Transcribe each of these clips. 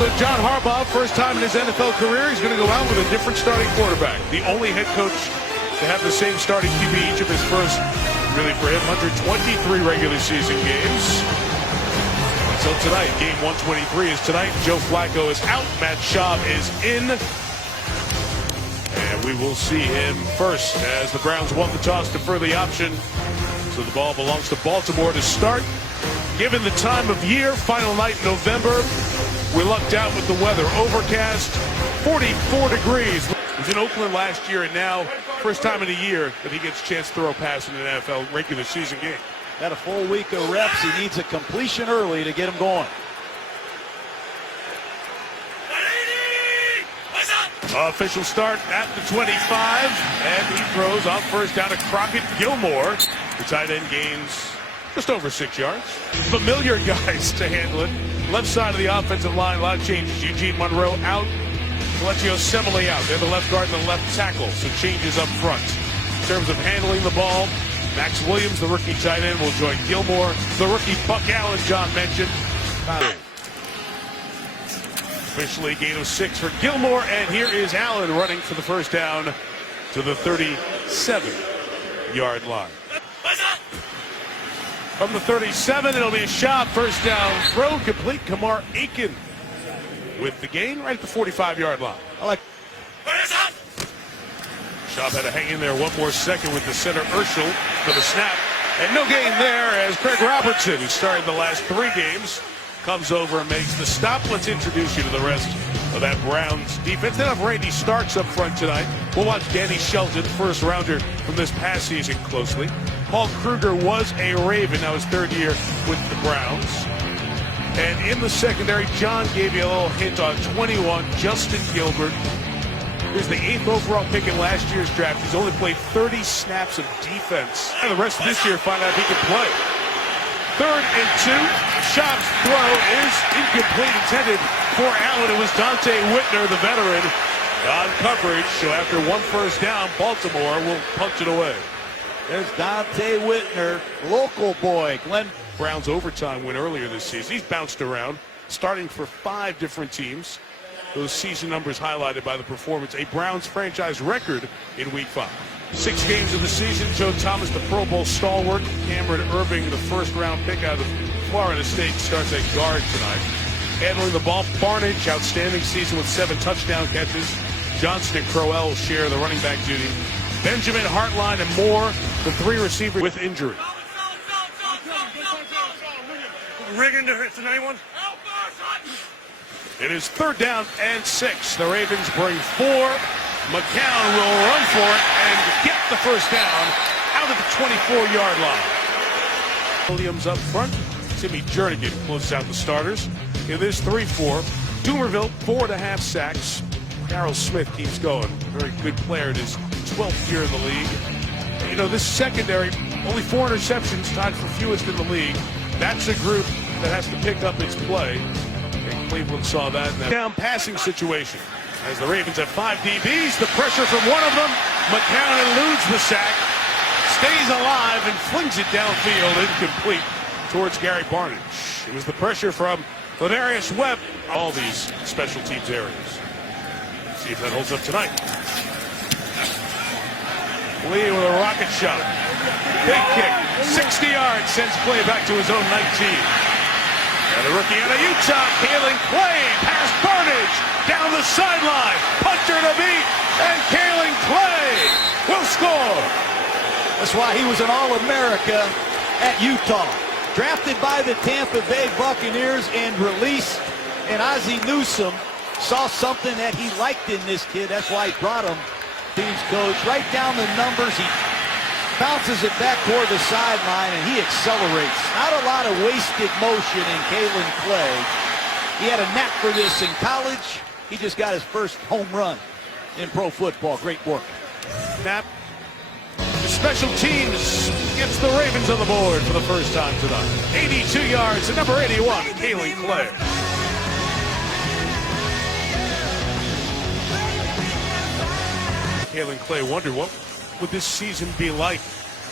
So John Harbaugh, first time in his NFL career, he's going to go out with a different starting quarterback. The only head coach to have the same starting QB each of his first, really for him, 123 regular season games. So tonight, game 123 is tonight. Joe Flacco is out. Matt Schaub is in. And we will see him first as the Browns won the toss, defer the option. So the ball belongs to Baltimore to start. Given the time of year, final night in November, we lucked out with the weather. Overcast, 44 degrees. He was in Oakland last year, and now first time in a year that he gets a chance to throw a pass in an NFL regular season game. Got a full week of reps. He needs a completion early to get him going. Official start at the 25, and he throws on first down to Crockett Gilmore. The tight end gains just over 6 yards. Familiar guys to handle it. Left side of the offensive line, a lot of changes. Eugene Monroe out. Fletcher Semele out. They're the left guard and the left tackle, so changes up front. In terms of handling the ball, Max Williams, the rookie tight end, will join Gilmore. The rookie Buck Allen, John mentioned. Officially gain of 6 for Gilmore, and here is Allen running for the first down to the 37-yard line. From the 37, it'll be a shot, first down throw, complete. Kamar Aiken with the gain right at the 45-yard line. Schaub had to hang in there one more second with the center Urschel for the snap. And no gain there as Craig Robertson, who started the last 3 games, comes over and makes the stop. Let's introduce you to the rest of that Browns defense. They have Randy Starks up front tonight. We'll watch Danny Shelton, first rounder from this past season, closely. Paul Kruger was a Raven, now his 3rd year with the Browns. And in the secondary, John gave you a little hint on 21, Justin Gilbert. He's the 8th overall pick in last year's draft. He's only played 30 snaps of defense. And the rest of this year, find out if he can play. 3rd and 2. Schaub's throw is incomplete, intended for Allen. It was Dante Whitner, the veteran, on coverage. So after one first down, Baltimore will punch it away. There's Dante Whitner, local boy. Glenn Browns overtime win earlier this season. He's bounced around, starting for 5 different teams. Those season numbers highlighted by the performance. A Browns franchise record in Week 5. 6 games of the season. Joe Thomas, the Pro Bowl stalwart. Cameron Irving, the first-round pick out of Florida State, starts at guard tonight. Handling the ball, Barnage, outstanding season with 7 touchdown catches. Johnston and Crowell share the running back duty. Benjamin, Hartline, and Moore, the 3 receivers with injury. Rigging to anyone? It is 3rd down and 6. The Ravens bring 4. McCown will run for it and get the first down out of the 24-yard line. Williams up front. Timmy Jernigan closes out the starters. It is 3-4. Doomerville, 4.5 sacks. Darrell Smith keeps going. Very good player in his 12th year in the league. You know, this secondary, only 4 interceptions, tied for fewest in the league. That's a group that has to pick up its play. And Cleveland saw that in that down passing situation. As the Ravens have 5 DBs, the pressure from one of them. McCown eludes the sack, stays alive, and flings it downfield, incomplete, towards Gary Barnage. It was the pressure from Ladarius Webb. All these special teams areas. See if that holds up tonight. Lee with a rocket shot. Big kick, 60 yards, sends play back to his own 19. And the rookie out of Utah, Kalen Clay, past Barnage, down the sideline, puncher to beat, and Kalen Clay will score. That's why he was an All-America at Utah. Drafted by the Tampa Bay Buccaneers and released, and Ozzie Newsome saw something that he liked in this kid. That's why he brought him. Team's coach, write down the numbers. He bounces it back toward the sideline, and he accelerates. Not a lot of wasted motion in Kalen Clay. He had a knack for this in college. He just got his first home run in pro football. Great work. Snap. The special teams gets the Ravens on the board for the first time tonight. 82 yards to number 81, Kalen Clay. Kalen Clay wondered what would this season be like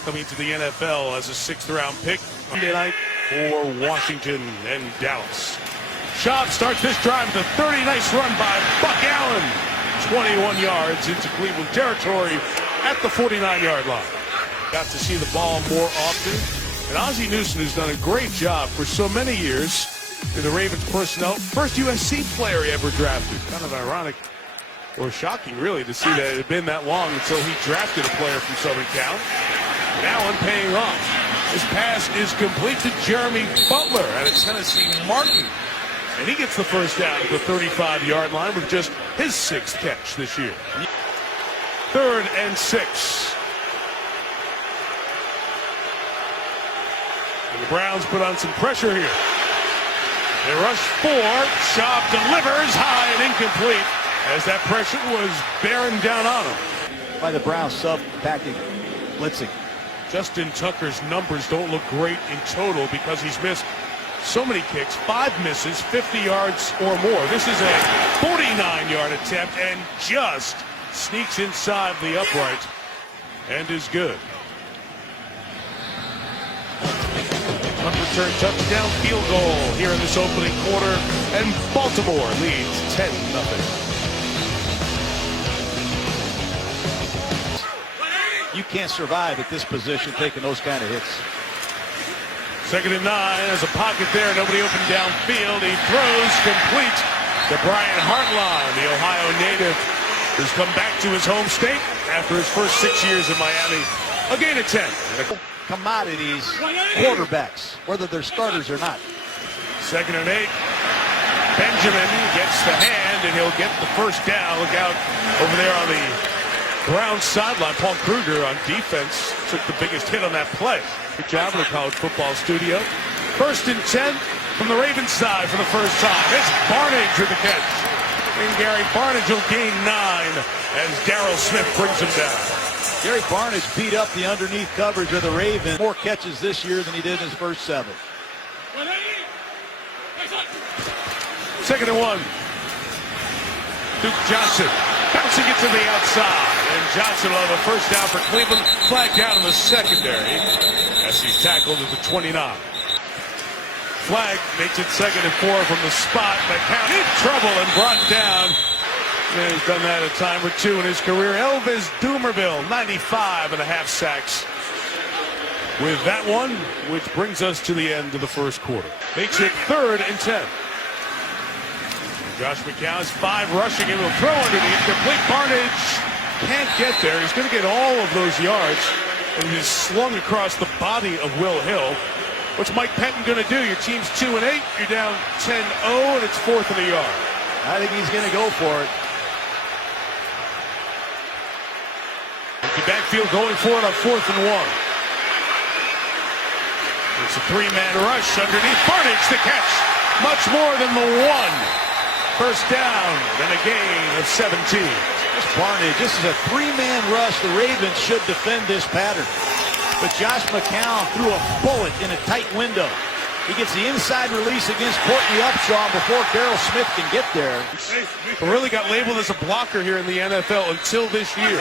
coming to the NFL as a 6th-round pick Monday night for Washington and Dallas. Schaub starts this drive with a 30. Nice run by Buck Allen. 21 yards into Cleveland territory at the 49-yard line. Got to see the ball more often. And Ozzie Newsome has done a great job for so many years in the Ravens personnel. First USC player he ever drafted. Kind of ironic or shocking, really, to see that it had been that long until he drafted a player from Southern Cal. And Allen paying off. His pass is complete to Jeremy Butler out of Tennessee Martin. And he gets the first down at the 35-yard line with just his 6th catch this year. 3rd and 6. And the Browns put on some pressure here. They rush 4. Schaub delivers high and incomplete as that pressure was bearing down on him. By the Browns sub-packing, blitzing. Justin Tucker's numbers don't look great in total because he's missed so many kicks. 5 misses, 50 yards or more. This is a 49-yard attempt and just sneaks inside the upright and is good. Return touchdown field goal here in this opening quarter, and Baltimore leads 10-0. You can't survive at this position taking those kind of hits. 2nd and 9. There's a pocket there. Nobody open downfield. He throws complete to Brian Hartline, the Ohio native, who's come back to his home state after his first 6 years in Miami. A gain of 10. Commodities, quarterbacks, whether they're starters or not. 2nd and 8. Benjamin gets the hand, and he'll get the first down. Look out over there on the Browns sideline. Paul Kruger on defense took the biggest hit on that play. Good job in the college football studio. 1st and 10 from the Ravens side for the first time. It's Barnage with the catch. And Gary Barnage will gain 9 as Darryl Smith brings him down. Gary Barnage beat up the underneath coverage of the Ravens. More catches this year than he did in his first 7. 2nd and 1. Duke Johnson bouncing it to the outside. And Johnson will have a first down for Cleveland. Flag down in the secondary as he's tackled at the 29. Flag makes it 2nd and 4 from the spot. McCown in trouble and brought down. And he's done that a time or 2 in his career. Elvis Dumerville, 95.5 sacks with that one, which brings us to the end of the first quarter. Makes it 3rd and 10. Josh McCown has 5 rushing and will throw underneath. Complete. Barnage can't get there. He's going to get all of those yards, and he's slung across the body of Will Hill. What's Mike Pettin going to do? Your team's 2 and 8. You're down 10-0, and it's 4th and a yard. I think he's going to go for it. Backfield going for it on 4th and 1. It's a 3-man rush underneath. Barnage the catch. Much more than the 1. First down and a gain of 17. Barnage, this is a 3-man rush. The Ravens should defend this pattern. But Josh McCown threw a bullet in a tight window. He gets the inside release against Courtney Upshaw before Darryl Smith can get there. He really got labeled as a blocker here in the NFL until this year.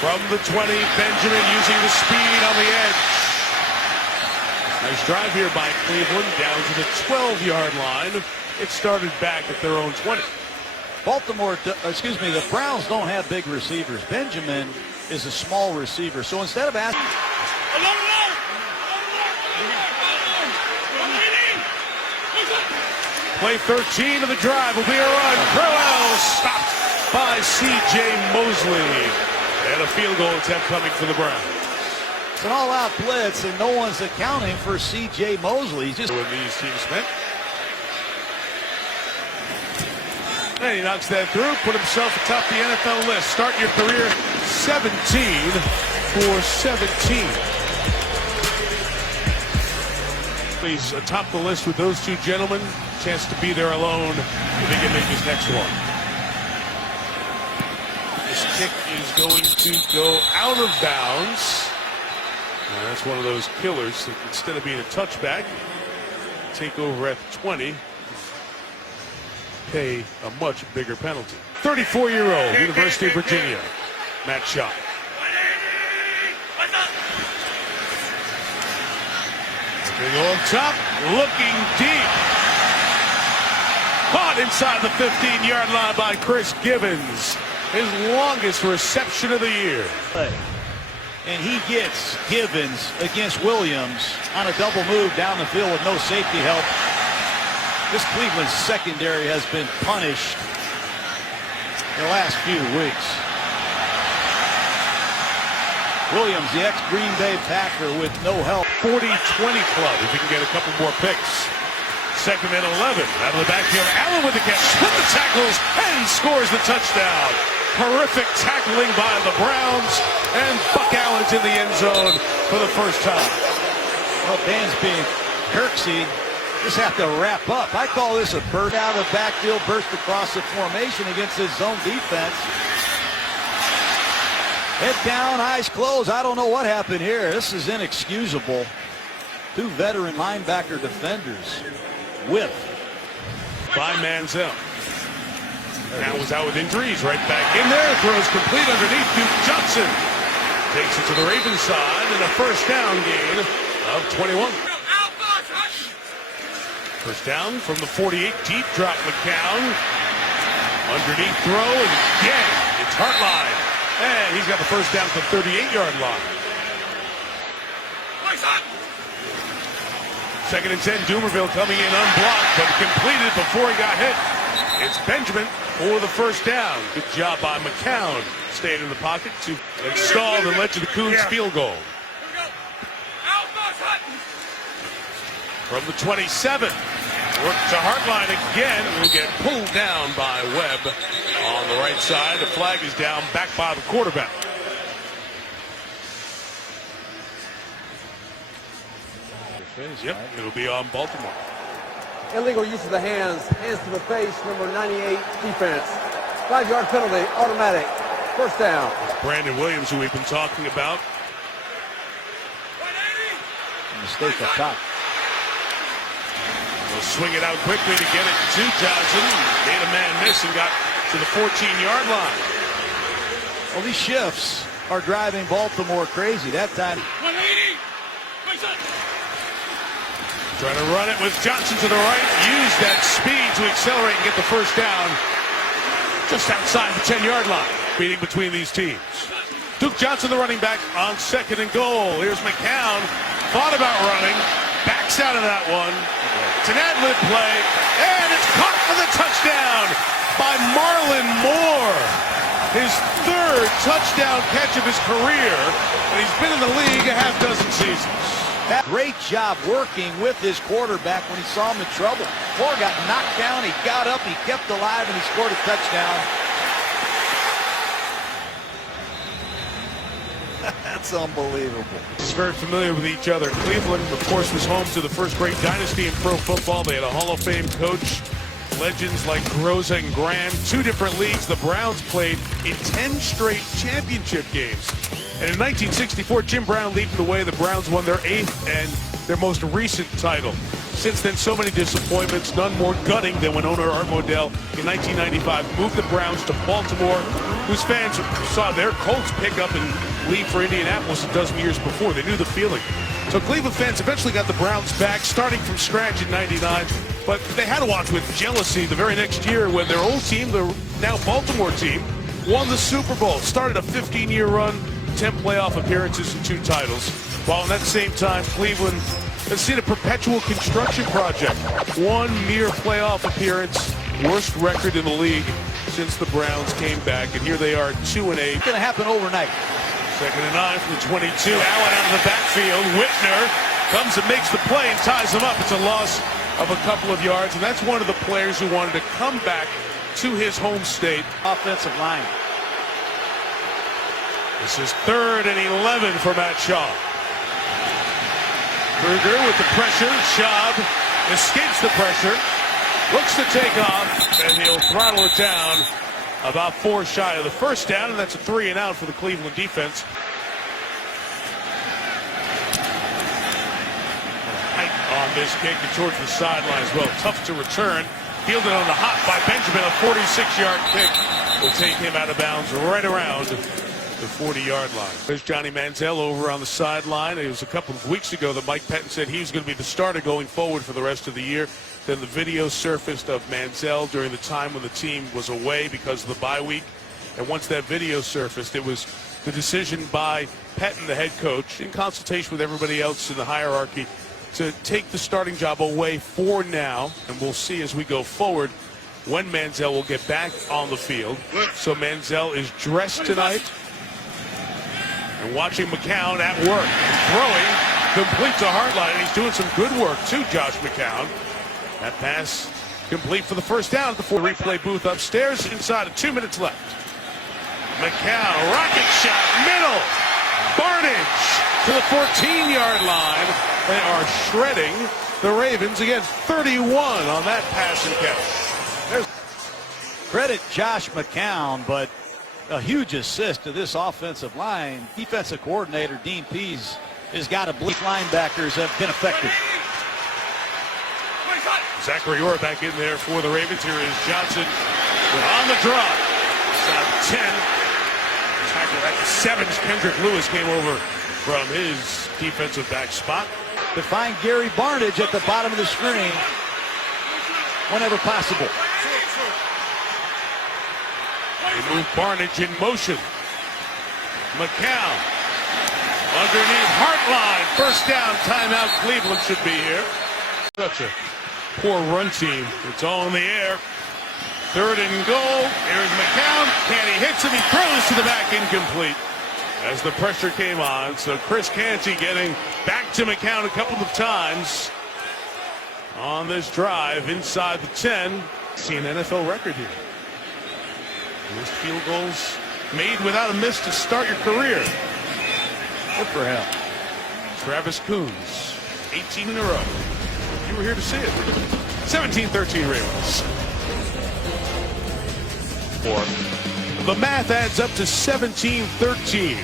From the 20, Benjamin using the speed on the edge. Nice drive here by Cleveland down to the 12-yard line. It started back at their own 20. The Browns don't have big receivers. Benjamin is a small receiver. So instead of asking... Play 13 of the drive will be a run. Crowell stopped by C.J. Mosley. And a field goal attempt coming for the Browns. It's an all-out blitz, and no one's accounting for C.J. Mosley. He's just... When these teams met. And he knocks that through, put himself atop the NFL list. Start your career 17 for 17. He's atop the list with those 2 gentlemen. Chance to be there alone if he can make his next one. This kick is going to go out of bounds. And that's one of those killers that instead of being a touchback, take over at the 20, pay a much bigger penalty. 34-year-old, University of Virginia, Matt Schaub. They go up top, looking deep. Caught inside the 15-yard line by Chris Givens. His longest reception of the year. And he gets Givens against Williams on a double move down the field with no safety help. This Cleveland secondary has been punished the last few weeks. Williams, the ex-Green Bay Packer, with no help. 40-20 club if he can get a couple more picks. Second and 11 out of the backfield. Allen with the catch, split the tackles, and scores the touchdown. Horrific tackling by the Browns, and Buck Allen's in the end zone for the first time. Well, Dan's being Kirksey. Just have to wrap up. I call this a burst out of the backfield, burst across the formation against his zone defense. Head down, eyes closed. I don't know what happened here. This is inexcusable. Two veteran linebacker defenders. Whip by Manziel. Now was out with injuries. Right back in there. Throws complete underneath. Duke Johnson takes it to the Ravens side, and a first down gain of 21. First down from the 48. Deep drop McCown. Underneath throw, and again, it's Hartline. And he's got the first down at the 38-yard line. Second and 10, Dumerville coming in unblocked, but completed before he got hit. It's Benjamin for the first down. Good job by McCown. Stayed in the pocket to install and led to the Coons field goal. From the 27, work to Hartline again. Will get pulled down by Webb on the right side. The flag is down, back by the quarterback. Yep, it'll be on Baltimore. Illegal use of the hands to the face, number 98 defense. 5-yard penalty, automatic. First down. Brandon Williams, who we've been talking about. Mistake up top. He'll swing it out quickly to get it to Johnson. Made a man miss and got to the 14-yard line. Well, these shifts are driving Baltimore crazy. That time. 180. Trying to run it with Johnson to the right. Use that speed to accelerate and get the first down just outside the 10-yard line. Beating between these teams. Duke Johnson, the running back, on second and goal. Here's McCown. Thought about running. Backs out of that one. It's an ad-lib play. And it's caught for the touchdown by Marlon Moore. His third touchdown catch of his career. And he's been in the league a half dozen seasons. Great job working with his quarterback when he saw him in trouble. Moore got knocked down, he got up, he kept alive, and he scored a touchdown. That's unbelievable. It's very familiar with each other. Cleveland, of course, was home to the first great dynasty in pro football. They had a Hall of Fame coach. Legends like Groza and Graham. Two different leagues. The Browns played in 10 straight championship games. And in 1964, Jim Brown leading the way. The Browns won their 8th and their most recent title. Since then, so many disappointments, none more gutting than when owner Art Modell in 1995 moved the Browns to Baltimore, whose fans saw their Colts pick up and leave for Indianapolis a dozen years before. They knew the feeling. So Cleveland fans eventually got the Browns back, starting from scratch in '99. But they had to watch with jealousy the very next year when their old team, the now Baltimore team, won the Super Bowl. Started a 15-year run, 10 playoff appearances and 2 titles. While in that same time, Cleveland has seen a perpetual construction project. One mere playoff appearance, worst record in the league since the Browns came back. And here they are, 2-8. It's going to happen overnight. Second and 9 from the 22. Allen out of the backfield. Whitner comes and makes the play and ties him up. It's a loss of a couple of yards. And that's one of the players who wanted to come back to his home state. Offensive line. This is 3rd and 11 for Matt Schaub. Kruger with the pressure. Schaub escapes the pressure. Looks to take off, and he'll throttle it down about 4 shy of the first down, and that's a 3 and out for the Cleveland defense. Height on this kick and towards the sideline as well. Tough to return. Fielded on the hop by Benjamin. A 46-yard kick will take him out of bounds right around the 40-yard line. There's Johnny Manziel over on the sideline. It was a couple of weeks ago that Mike Pettin said he was going to be the starter going forward for the rest of the year. Then the video surfaced of Manziel during the time when the team was away because of the bye week. And once that video surfaced, it was the decision by Pettine, the head coach, in consultation with everybody else in the hierarchy, to take the starting job away for now. And we'll see as we go forward when Manziel will get back on the field. So Manziel is dressed tonight. And watching McCown at work. Throwing complete to Hartline. And he's doing some good work too, Josh McCown. That pass complete for the first down at the replay booth upstairs. Inside of 2 minutes left. McCown, rocket shot, middle. Barnage to the 14-yard line. They are shredding the Ravens. Again, 31 on that pass and catch. There's credit Josh McCown, but a huge assist to this offensive line. Defensive coordinator Dean Pease has got to believe linebackers have been effective. Zachary Orr back in there for the Ravens. Here is Johnson on the draw. It's 10. Tackle at the 7. Kendrick Lewis came over from his defensive back spot. To find Gary Barnage at the bottom of the screen whenever possible. They move Barnage in motion. McCown underneath Hartline. First down, timeout. Cleveland should be here. Such a poor run team. It's all in the air. 3rd and goal. Here's McCown. Canty hits him. He throws to the back, incomplete as the pressure came on. So Chris Canty getting back to McCown a couple of times on this drive inside the 10. See an NFL record here. Most field goals made without a miss to start your career. Good for him. Travis Coons, 18 in a row. You were here to see it. 17-13 Ravens. The math adds up to 17-13.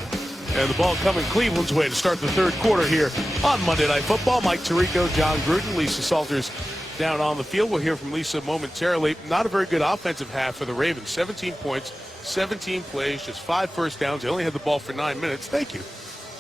And the ball coming Cleveland's way to start the third quarter here on Monday Night Football. Mike Tirico, John Gruden, Lisa Salters down on the field. We'll hear from Lisa momentarily. Not a very good offensive half for the Ravens. 17 points, 17 plays, just 5 first downs. They only had the ball for 9 minutes. Thank you.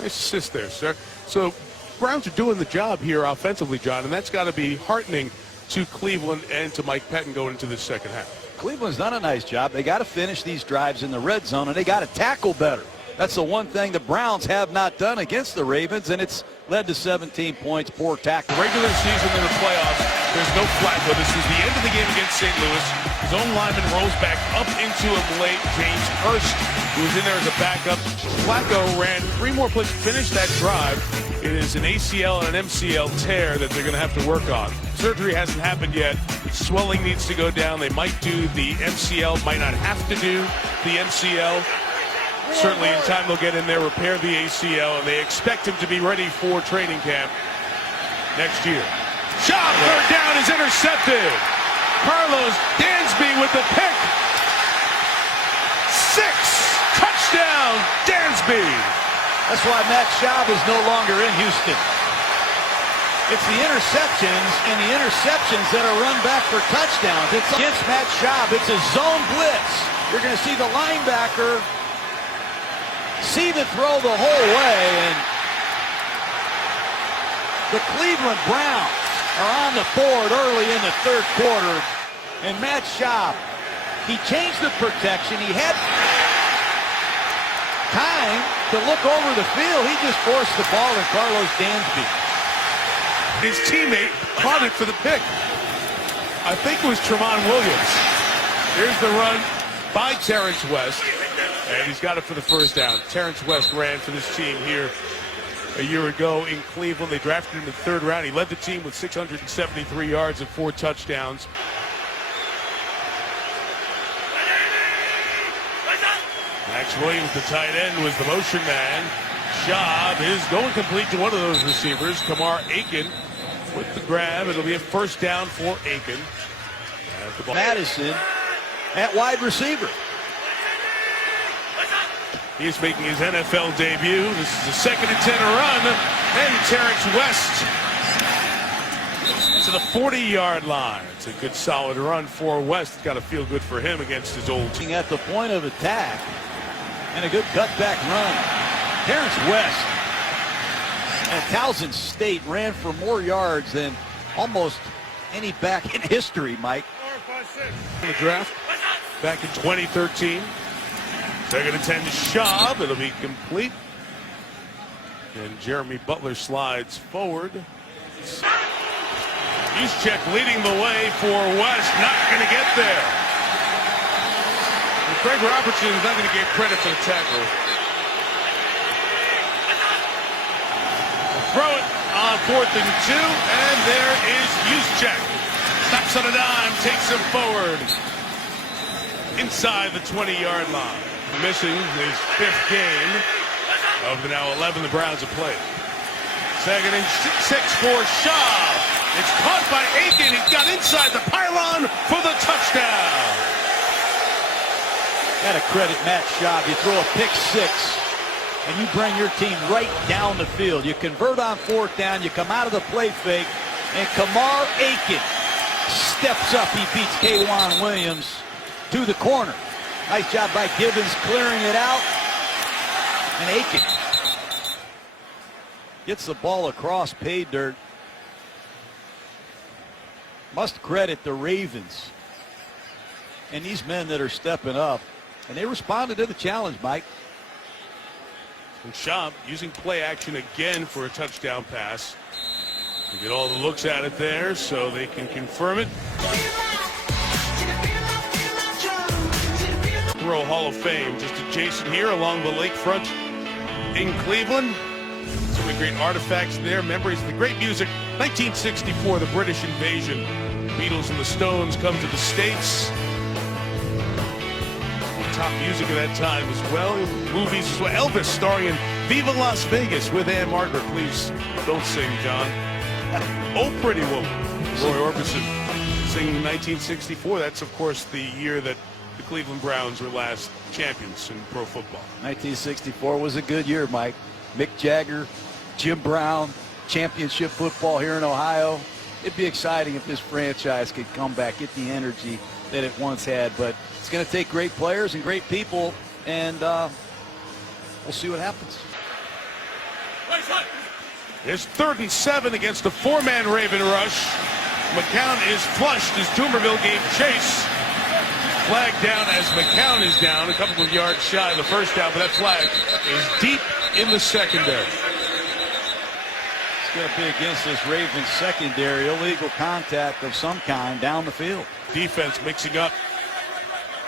Nice assist there, sir. So Browns are doing the job here offensively, John, and that's got to be heartening to Cleveland and to Mike Pettine going into this second half. Cleveland's done a nice job. They got to finish these drives in the red zone, and they got to tackle better. That's the one thing the Browns have not done against the Ravens, and it's led to 17 points, poor tackle. Regular season in the playoffs, there's no Flacco. This is the end of the game against St. Louis. His own lineman rolls back up into him late. James Hurst, who was in there as a backup. Flacco ran 3 more plays to finish that drive. It is an ACL and an MCL tear that they're going to have to work on. Surgery hasn't happened yet. Swelling needs to go down. They might do the MCL, might not have to do the MCL. Certainly in time they'll get in there, repair the ACL, and they expect him to be ready for training camp next year. Shot, 3rd down is intercepted. Carlos Dansby with the pick. 6, touchdown, Dansby. That's why Matt Schaub is no longer in Houston. It's the interceptions that are run back for touchdowns. It's against Matt Schaub. It's a zone blitz. You're going to see the linebacker see the throw the whole way, and the Cleveland Browns are on the board early in the third quarter. And Matt Schaub, he changed the protection. He had time to look over the field. He just forced the ball to Carlos Dansby. His teammate caught it for the pick. I think it was Tremont Williams. Here's the run by Terrence West. And he's got it for the first down. Terrence West ran for this team here a year ago in Cleveland. They drafted him in the 3rd round. He led the team with 673 yards and 4 touchdowns. Max Williams, the tight end, was the motion man. Schaub is going complete to one of those receivers. Kamar Aiken with the grab. It'll be a first down for Aiken. Madison at wide receiver. He's making his NFL debut. This is a 2nd and 10 run. And Terrence West to the 40-yard line. It's a good solid run for West. It's got to feel good for him against his old team. At the point of attack and a good cutback run. Terrence West at Towson State ran for more yards than almost any back in history, Mike. In the draft back in 2013. Second and 10 to Schaub. It'll be complete. And Jeremy Butler slides forward. Juszczyk leading the way for West. Not going to get there. And Craig Robertson is not going to get credit for the tackle. Throw it on 4th and 2. And there is Juszczyk. Stops on a dime. Takes him forward. Inside the 20-yard line. Missing his 5th game of the now 11 the Browns have played. Second and 6 for Schaub. It's caught by Aiken. He got inside the pylon for the touchdown. Gotta credit Matt Schaub. You throw a pick 6, and you bring your team right down the field. You convert on 4th down. You come out of the play fake, and Kamar Aiken steps up. He beats K'Wan Williams to the corner. Nice job by Gibbons clearing it out. And Aiken gets the ball across pay dirt. Must credit the Ravens and these men that are stepping up. And they responded to the challenge, Mike. And Schaub using play action again for a touchdown pass. You get all the looks at it there so they can confirm it. Throw Hall of Fame just adjacent here along the lakefront in Cleveland. So many great artifacts there, memories of the great music. 1964, the British invasion. Beatles and the Stones come to the States. Top music of that time as well. Movies as well. Elvis starring in Viva Las Vegas with Ann Margaret. Please don't sing, John. Oh, Pretty Woman. Roy Orbison singing in 1964. That's, of course, the year that the Cleveland Browns were last champions in pro football. 1964 was a good year, Mike. Mick Jagger, Jim Brown, championship football here in Ohio. It'd be exciting if this franchise could come back, get the energy that it once had. But it's going to take great players and great people, and we'll see what happens. It's 3rd and 7 against a 4-man Raven rush. McCown is flushed as Toomerville gave chase. Flag down as McCown is down, a couple of yards shy of the first down, but that flag is deep in the secondary. It's going to be against this Ravens secondary, illegal contact of some kind down the field. Defense mixing up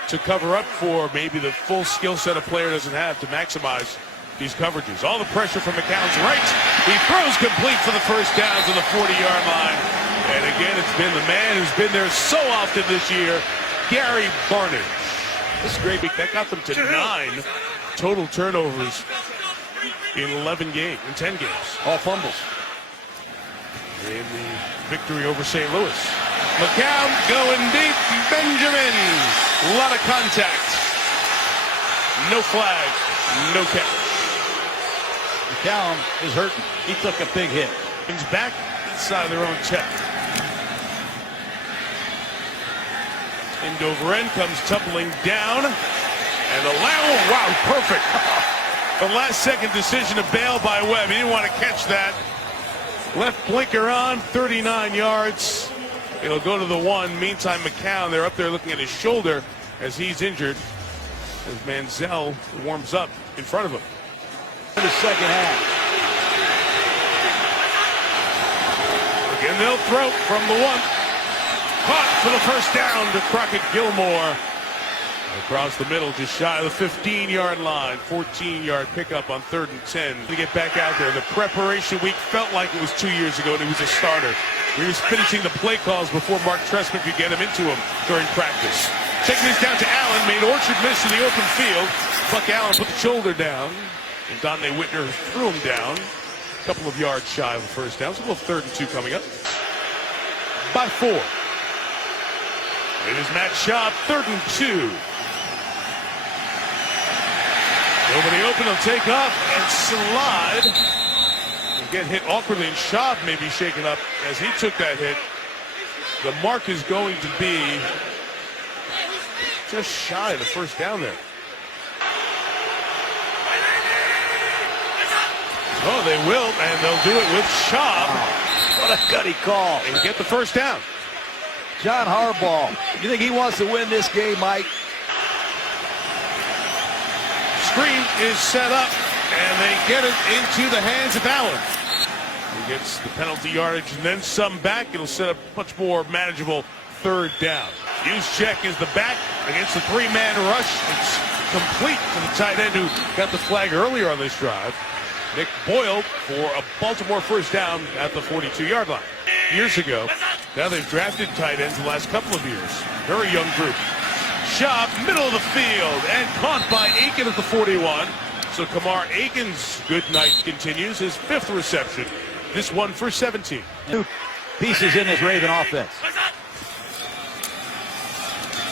to cover up for maybe the full skill set a player doesn't have to maximize these coverages. All the pressure from McCown's right. He throws complete for the first down to the 40-yard line. And again, it's been the man who's been there so often this year, Gary Barnidge. This is great. That got them to 9 total turnovers in 10 games. All fumbles. In the victory over St. Louis. McCown going deep. Benjamin. A lot of contact. No flag. No catch. McCown is hurting. He took a big hit. He's back inside their own 10. End over end comes tumbling down. And the wow, perfect. The last second decision to bail by Webb. He didn't want to catch that. Left blinker on, 39 yards. It'll go to the 1. Meantime, McCown, they're up there looking at his shoulder as he's injured. As Manziel warms up in front of him. In the second half. Again, they'll throw from the 1. Caught for the first down to Crockett Gilmore. Across the middle, just shy of the 15-yard line. 14-yard pickup on 3rd and 10. To get back out there, the preparation week felt like it was 2 years ago, and he was a starter. He was finishing the play calls before Mark Trestman could get him into him during practice. Taking this down to Allen, made Orchard miss in the open field. Buck Allen put the shoulder down, and Donnie Whitner threw him down. A couple of yards shy of the first down. So a little 3rd and 2 coming up. By 4. It is Matt Schaub, 3rd and 2. Nobody open, he'll take off and slide. And get hit awkwardly, and Schaub may be shaken up as he took that hit. The mark is going to be just shy of the first down there. Oh, they will, and they'll do it with Schaub. What a gutty call. And get the first down. John Harbaugh. You think he wants to win this game, Mike? Screen is set up, and they get it into the hands of Allen. He gets the penalty yardage and then some back. It'll set up much more manageable third down. Juszczyk is the back against the three-man rush. It's complete to the tight end who got the flag earlier on this drive. Nick Boyle for a Baltimore first down at the 42-yard line. Years ago, now they've drafted tight ends the last couple of years. Very young group. Schaub, middle of the field, and caught by Aiken at the 41. So Kamar Aiken's good night continues, his fifth reception. This one for 17. Two pieces in this Raven offense.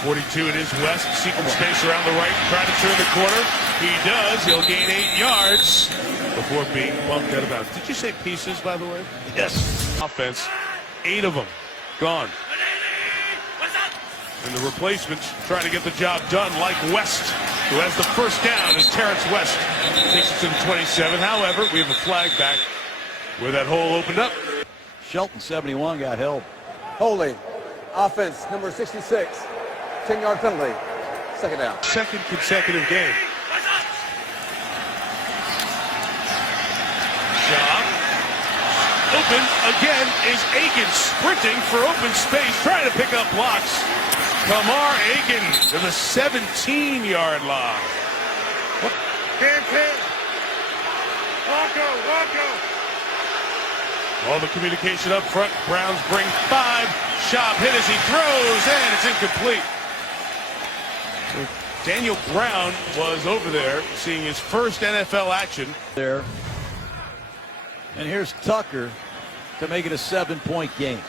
42 it is West, seeking space around the right, trying to turn the corner. He does. He'll gain 8 yards before being bumped out of bounds. Did you say pieces, by the way? Yes. Offense, 8 of them gone. And the replacements trying to get the job done, like West, who has the first down, as Terrence West takes it to the 27. However, we have a flag back where that hole opened up. Shelton, 71, got held. Holding. Offense, number 66. 10-yard penalty. Second down. Second consecutive game. Schaub. Open again is Aiken, sprinting for open space, trying to pick up blocks. Kamar Aiken to the 17-yard line. Can. Walko. All the communication up front. Browns bring 5. Schaub hit as he throws, and it's incomplete. So Daniel Brown was over there seeing his first NFL action. There. And here's Tucker to make it a 7-point game.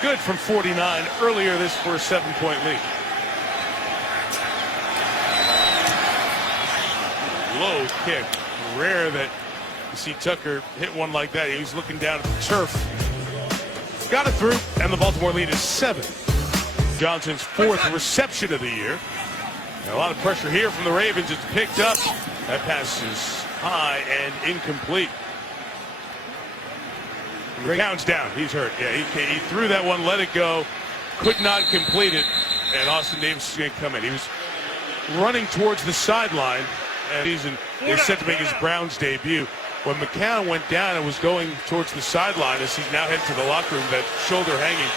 Good from 49 earlier this for a 7-point lead. Low kick. Rare that you see Tucker hit one like that. He was looking down at the turf. Got it through, and the Baltimore lead is 7. Johnson's 4th reception of the year. And a lot of pressure here from the Ravens. It's picked up. That pass is high and incomplete. Counts down. He's hurt. Yeah, he threw that one, let it go, could not complete it, and Austin Davis is going to come in. He was running towards the sideline, and he's set to make his Browns debut. When McCown went down and was going towards the sideline as he's now headed to the locker room, that shoulder hanging,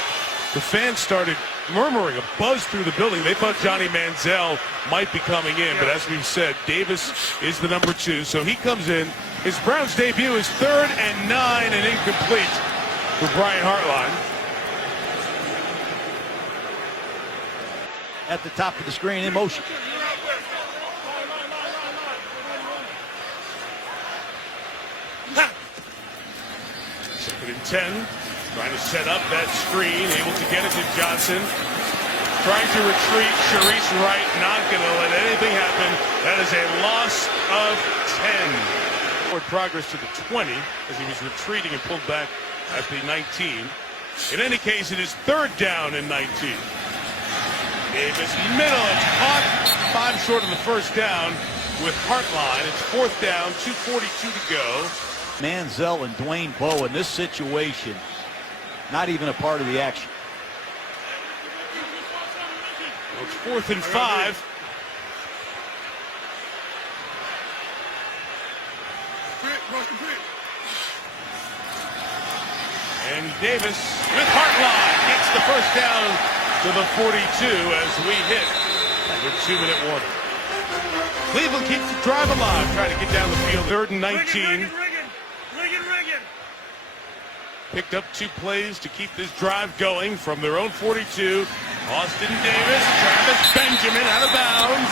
the fans started murmuring, a buzz through the building. They thought Johnny Manziel might be coming in, but as we've said, Davis is the number 2, so he comes in. His Browns debut is 3rd and 9 and incomplete for Brian Hartline. At the top of the screen in motion. Second and 10. Trying to set up that screen, able to get it to Johnson. Trying to retreat, Sharice Wright not going to let anything happen. That is a loss of 10. Forward progress to the 20 as he was retreating and pulled back at the 19. In any case, it is 3rd down and 19. Davis middle, it's caught 5 short of the first down with Hartline. It's 4th down, 2:42 to go. Manziel and Dwayne Bowe in this situation, not even a part of the action. Well, it's 4th and 5. And Davis with Hartline gets the first down to the 42 as we hit with 2-minute warning. Cleveland keeps the drive alive, trying to get down the field. 3rd and 19. Riggin. Picked up 2 plays to keep this drive going from their own 42. Austin Davis, Travis Benjamin out of bounds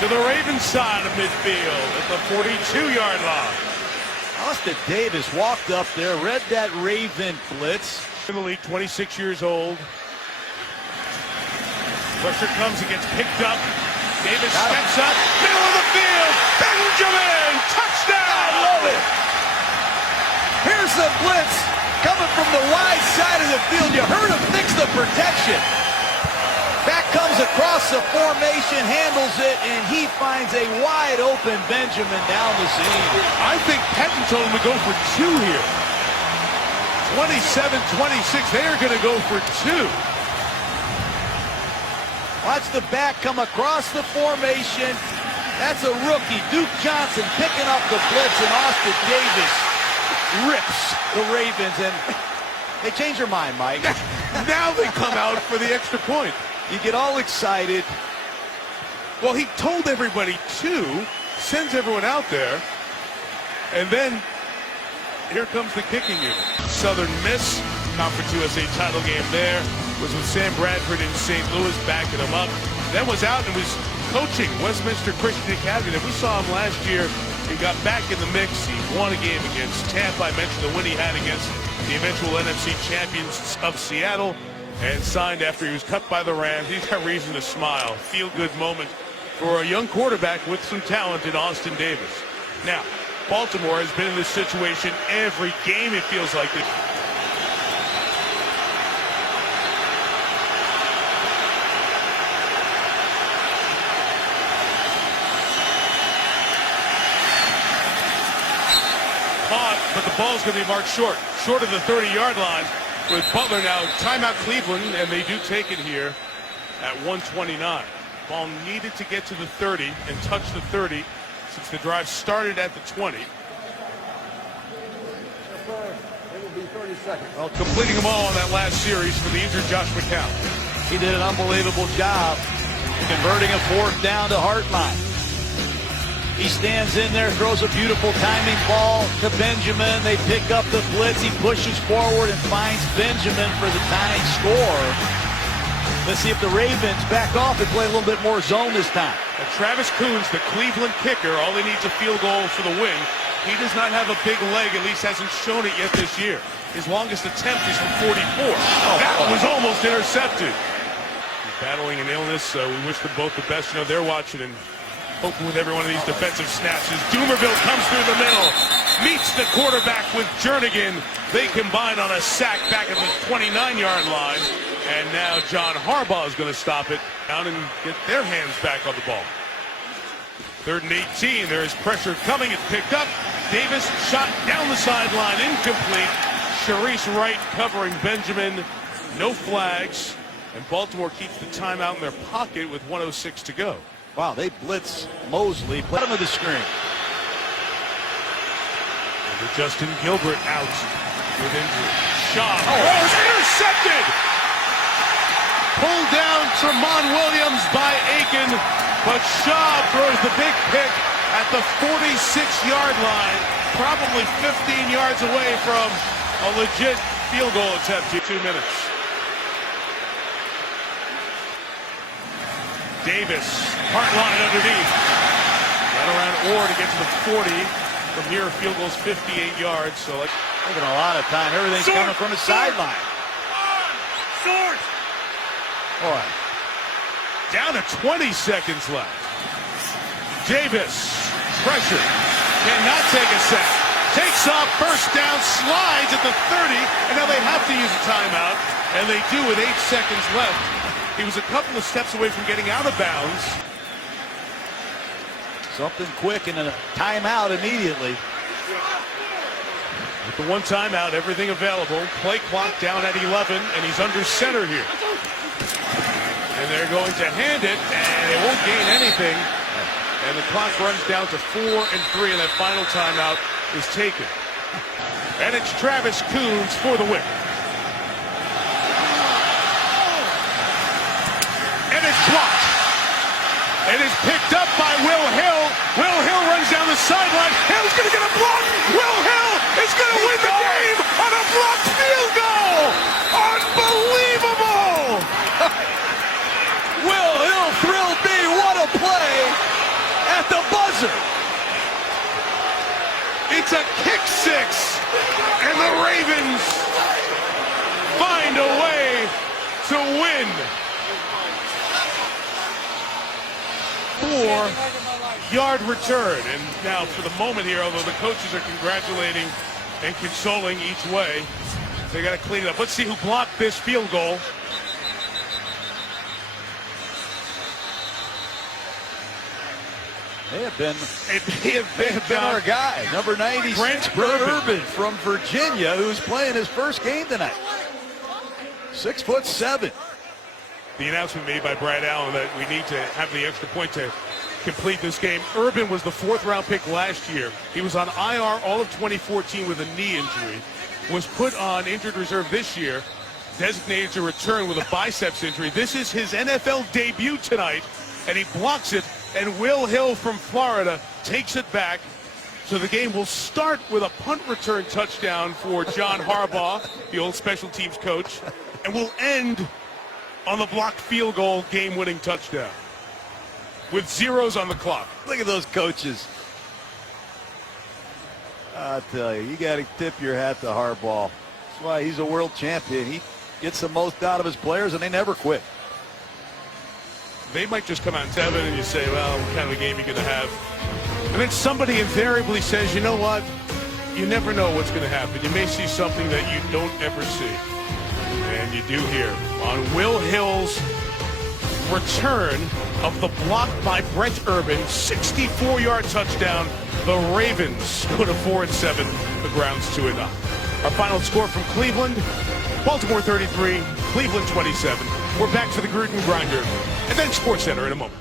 to the Ravens side of midfield at the 42-yard line. Austin Davis walked up there, read that Raven blitz. In the league, 26 years old. Pressure comes, he gets picked up. Davis steps up, middle of the field. Benjamin, touchdown! I love it. Here's the blitz coming from the wide side of the field. You heard him fix the protection. Back comes across the formation, handles it, and he finds a wide open Benjamin down the seam. I think Pettin told him to go for 2 here. 27-26. They are going to go for two. Watch the back come across the formation. That's a rookie. Duke Johnson picking up the blitz, and Austin Davis rips the Ravens, and they change their mind, Mike. Now they come out for the extra point. You get all excited. Well, he told everybody two, sends everyone out there, and then here comes the kicking unit. Southern Miss, Conference USA title game there, was with Sam Bradford in St. Louis backing him up. Then was out and was coaching Westminster Christian Academy. And we saw him last year. He got back in the mix. He won a game against Tampa. I mentioned the win he had against the eventual NFC champions of Seattle, and signed after he was cut by the Rams. He's got reason to smile. Feel-good moment for a young quarterback with some talent in Austin Davis. Now, Baltimore has been in this situation every game, it feels like. But the ball's going to be marked short of the 30-yard line with Butler now. Timeout Cleveland, and they do take it here at 1:29. Ball needed to get to the 30 and touch the 30 since the drive started at the 20. It will be 30 seconds. Well, completing them all on that last series for the injured Josh McCown. He did an unbelievable job converting a fourth down to Hartline. He stands in there, throws a beautiful timing ball to Benjamin. They pick up the blitz. He pushes forward and finds Benjamin for the tying score. Let's see if the Ravens back off and play a little bit more zone this time. And Travis Coons, the Cleveland kicker, all he needs a field goal for the win. He does not have a big leg, at least hasn't shown it yet this year. His longest attempt is from 44. That was almost intercepted. He's battling an illness, so we wish them both the best. You know, they're watching and hoping with every one of these defensive snaps as Doomerville comes through the middle, meets the quarterback with Jernigan. They combine on a sack back at the 29-yard line, and now John Harbaugh is going to stop it down and get their hands back on the ball. 3rd and 18. There is pressure coming. It's picked up. Davis shot down the sideline, incomplete. Sharice Wright covering Benjamin. No flags, and Baltimore keeps the timeout in their pocket with 1:06 to go. Wow, they blitz Mosley, bottom of the screen. And Justin Gilbert out with injury. Shaw. Oh, it's intercepted! Pulled down Tremont Williams by Aiken, but Shaw throws the big pick at the 46-yard line, probably 15 yards away from a legit field goal attempt in 2 minutes. Davis, Hartline underneath. Got around Orr to get to the 40. From here, field goal's 58 yards. So taking a lot of time. Everything's coming from the sideline. Sword! Boy. Down to 20 seconds left. Davis, pressure, cannot take a sack. Takes off, first down, slides at the 30, and now they have to use a timeout, and they do with 8 seconds left. He was a couple of steps away from getting out of bounds. Something quick and a timeout immediately. With the one timeout, everything available. Play clock down at 11, and he's under center here. And they're going to hand it, and it won't gain anything. And the clock runs down to 4 and 3, and that final timeout is taken. And it's Travis Coons for the win. And it's blocked. It is picked up by Will Hill. Will Hill runs down the sideline. Hill's going to get a block. Will Hill is going to win the game on a blocked field goal. Unbelievable. Will Hill thrilled me. What a play at the buzzer. It's a kick six, and the Ravens find a way to win. 4-yard return. And now for the moment here, although the coaches are congratulating and consoling each way, they got to clean it up. Let's see who blocked this field goal. They have been, They have been our guy, number 96, Brent Urban from Virginia, who's playing his first game tonight. 6'7". The announcement made by Brad Allen that we need to have the extra point to complete this game. Urban was the 4th-round pick last year. He was on IR all of 2014 with a knee injury. Was put on injured reserve this year. Designated to return with a biceps injury. This is his NFL debut tonight, and he blocks it. And Will Hill from Florida takes it back. So the game will start with a punt return touchdown for John Harbaugh, the old special teams coach, and will end on the blocked field goal game-winning touchdown with zeros on the clock. Look at those coaches. I tell you got to tip your hat to Harbaugh. That's why he's a world champion. He gets the most out of his players, and they never quit. They might just come out in 7 and you say, well, what kind of a game are you going to have? And then somebody invariably says, you know what? You never know what's going to happen. You may see something that you don't ever see. And you do here on Will Hill's return of the block by Brent Urban, 64-yard touchdown. The Ravens go to 4-7. The ground's 2-0. Our final score from Cleveland, Baltimore 33, Cleveland 27. We're back for the Gruden Grinder and then SportsCenter in a moment.